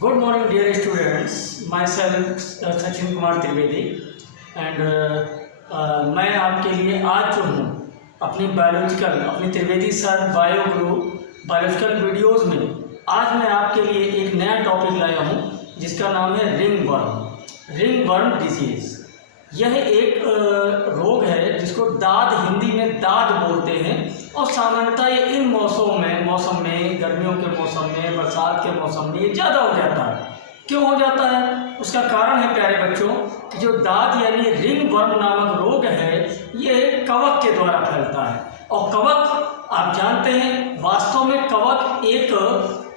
Good morning, dear students. Myself Sachin Kumar Trivedi and मैं आपके लिए आज जो हूँ अपनी त्रिवेदी सर बायो गुरु बायोलॉजिकल वीडियोस में आज मैं आपके लिए एक नया टॉपिक लाया हूँ जिसका नाम है रिंग वर्म डिजीज़। यह एक रोग है जिसको दाद, हिंदी में दाद बोलते हैं और सामान्यतः ये इन मौसम में गर्मियों के मौसम में, बरसात के मौसम में ये ज़्यादा हो जाता है। क्यों हो जाता है? उसका कारण है प्यारे बच्चों कि जो दाद यानी रिंग वर्म नामक रोग है ये कवक के द्वारा फैलता है। और कवक आप जानते हैं, वास्तव में कवक एक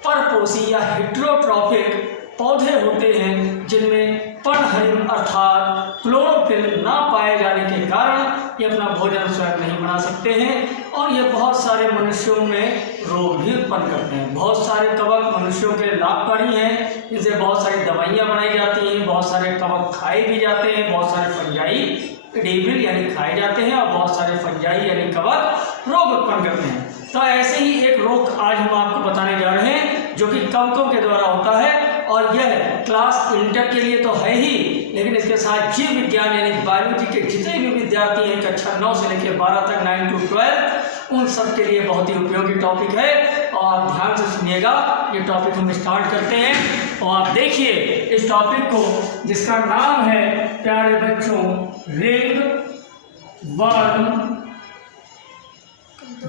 परपोषी या हेटेरोट्रॉफिक पौधे होते हैं जिनमें पर्णहरित अर्थात क्लोरोफिल ना पाए जाने के कारण ये अपना भोजन स्वयं नहीं बना सकते हैं और ये बहुत सारे मनुष्यों में रोग भी उत्पन्न करते हैं। बहुत सारे कवक मनुष्यों के लाभकारी हैं, इनसे बहुत सारी दवाइयाँ बनाई जाती हैं, बहुत सारे कवक खाए भी जाते हैं, बहुत सारे फंजाई एडिबल यानी खाए जाते हैं और बहुत सारे फंजाई यानी कवक रोग उत्पन्न करते हैं। तो ऐसे ही एक रोग आज हम आपको बताने जा रहे हैं जो कि कवकों के द्वारा होता है और यह क्लास इंटर के लिए तो है ही, लेकिन इसके साथ जीव विज्ञान यानी बायोलॉजी के जितने भी विद्यार्थी हैं कक्षा 9 से लेकर 12 तक 9 to 12 उन सब के लिए बहुत ही उपयोगी टॉपिक है और आप ध्यान से सुनिएगा। ये टॉपिक हम स्टार्ट करते हैं और आप देखिए इस टॉपिक को जिसका नाम है प्यारे बच्चों ring worm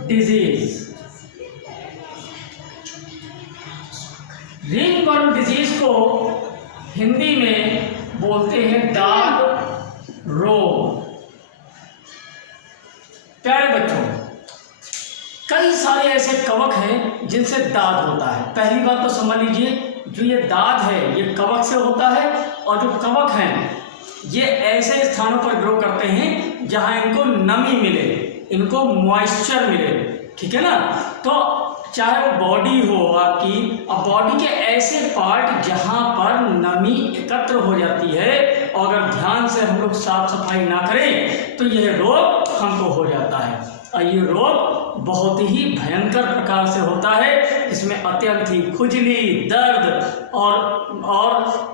disease. Ring worm disease को हिंदी में बोलते हैं दाद रोग। प्यारे बच्चों, कई सारे ऐसे कवक हैं जिनसे दाद होता है। पहली बात तो समझ लीजिए, जो ये दाद है ये कवक से होता है और जो कवक हैं ये ऐसे स्थानों पर ग्रो करते हैं जहां इनको नमी मिले, इनको मॉइस्चर मिले, ठीक है ना। तो चाहे वो बॉडी हो आपकी, और बॉडी के ऐसे पार्ट जहाँ पर नमी एकत्र हो जाती है और अगर ध्यान से हम लोग साफ सफाई ना करें तो यह रोग हमको हो जाता है। और ये रोग बहुत ही भयंकर प्रकार से होता है, इसमें अत्यंत ही खुजली, दर्द और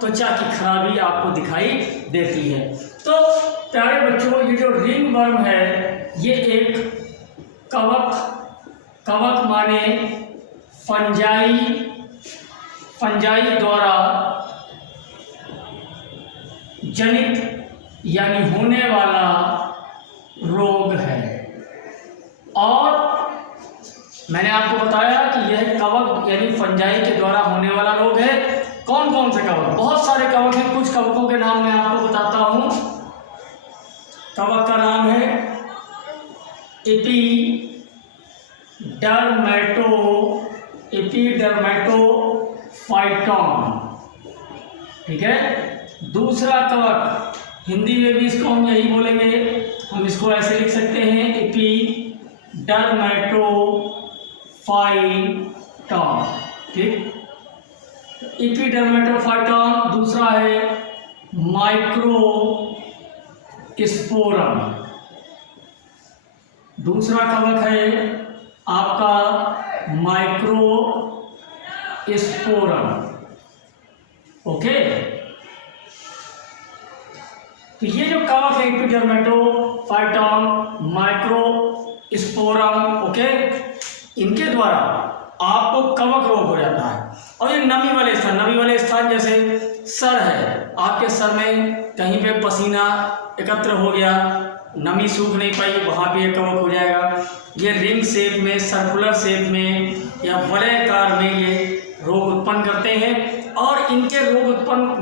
त्वचा की खराबी आपको दिखाई देती है। तो प्यारे बच्चों, ये जो रिंग वर्म है ये एक कवक माने फंजाई द्वारा जनित यानी होने वाला रोग है। और मैंने आपको बताया कि यह कवक यानी फंजाई के द्वारा होने वाला रोग है। कौन कौन से कवक? बहुत सारे कवक हैं, कुछ कवकों के नाम मैं आपको बताता हूं। कवक का नाम है एपिडर्मेटोफाइटॉन, ठीक है। दूसरा कवक, हिंदी में भी इसको हम यही बोलेंगे, हम इसको ऐसे लिख सकते हैं एपिडर्मेटोफाइटॉन, ठीक। एपिडर्मेटोफाइटॉन। दूसरा है माइक्रोस्पोरम। दूसरा कवक है आपका माइक्रोस्पोरम, ओके। तो ये जो कवक है एपिडर्मेटोफाइटॉन, माइक्रोस्पोरम, ओके, इनके द्वारा आपको कवक रोग हो जाता है। और ये नमी वाले स्थान जैसे सर है, आपके सर में कहीं पे पसीना एकत्र हो गया, नमी सूख नहीं पाई, वहाँ पे ये कवक हो जाएगा। ये रिंग शेप में, सर्कुलर शेप में या वलयाकार में ये रोग उत्पन्न करते हैं। और इनके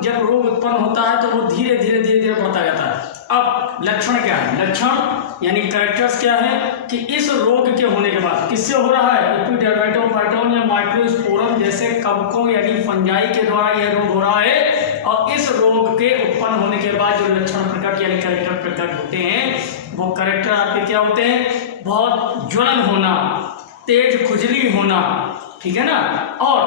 जब रोग उत्पन्न होता है तो वो धीरे धीरे बढ़ता जाता है। अब लक्षण क्या है? लक्षण यानी कैरेक्टर्स क्या है कि इस रोग के होने के बाद किससे हो रहा है? एपिडर्मेटोफाइटॉन या माइक्रोस्पोरम जैसे कवकों यानी फंजाई के द्वारा यह रोग हो रहा है। और इस रोग के उत्पन्न होने के बाद जो लक्षण प्रकट यानी कैरेक्टर प्रकट होते हैं वो कैरेक्टर आपके क्या होते हैं? बहुत ज्वलन होना, तेज खुजली होना, ठीक है ना। और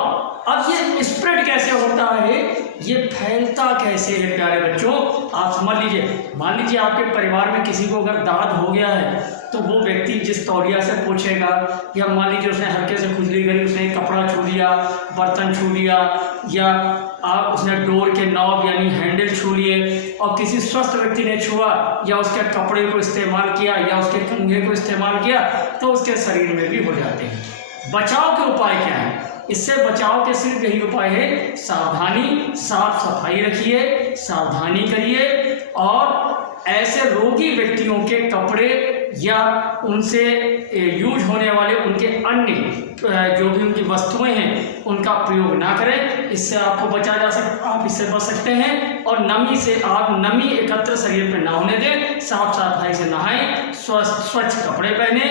अब ये स्प्रेड कैसे होता है, ये फैलता कैसे है प्यारे बच्चों, आप समझ लीजिए। मान लीजिए आपके परिवार में किसी को अगर दाद हो गया है तो वो व्यक्ति जिस तौलिया से पोछेगा, या मान लीजिए उसने हल्के से खुजली करी, उसने कपड़ा छू लिया, बर्तन छू लिया, या उसने डोर के नॉब यानी हैंडल छू लिए, और किसी स्वस्थ व्यक्ति ने छुआ या उसके कपड़े को इस्तेमाल किया या उसके कंघे को इस्तेमाल किया, तो उसके शरीर में भी हो जाते हैं। बचाव के उपाय क्या हैं? इससे बचाव के सिर्फ यही उपाय है, सावधानी, साफ सफाई रखिए, सावधानी करिए, और ऐसे रोगी व्यक्तियों के कपड़े या उनसे यूज होने वाले उनके अन्य जो भी उनकी वस्तुएं हैं उनका प्रयोग ना करें। इससे आपको बचा जा आप इससे बच सकते हैं। और नमी से आप नमी एकत्र शरीर पर ना होने दें, साफ सफाई से नहाएं, स्वच्छ कपड़े पहने,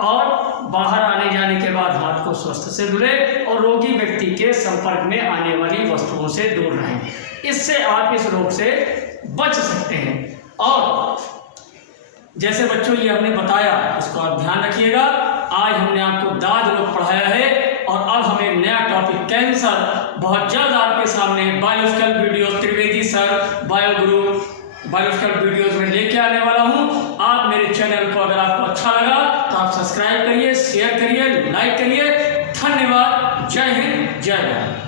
और बाहर आने जाने के बाद हाथ को स्वस्थ से धुलें, और रोगी व्यक्ति के संपर्क में आने वाली वस्तुओं से दूर रहें। इससे आप इस रोग से बच सकते हैं। और जैसे बच्चों ये हमने बताया, इसको आप ध्यान रखिएगा। आज हमने आपको दाद रोग पढ़ाया है, और अब हम एक नया टॉपिक कैंसर बहुत जल्द आपके सामने biological videos Trivedi sir Bioguru biological videos में लेके आने वाला हूँ। आप मेरे चैनल को अगर आपको अच्छा लगा तो आप सब्सक्राइब करिए, शेयर करिए, लाइक करिए। धन्यवाद। जय हिंद, जय भारत।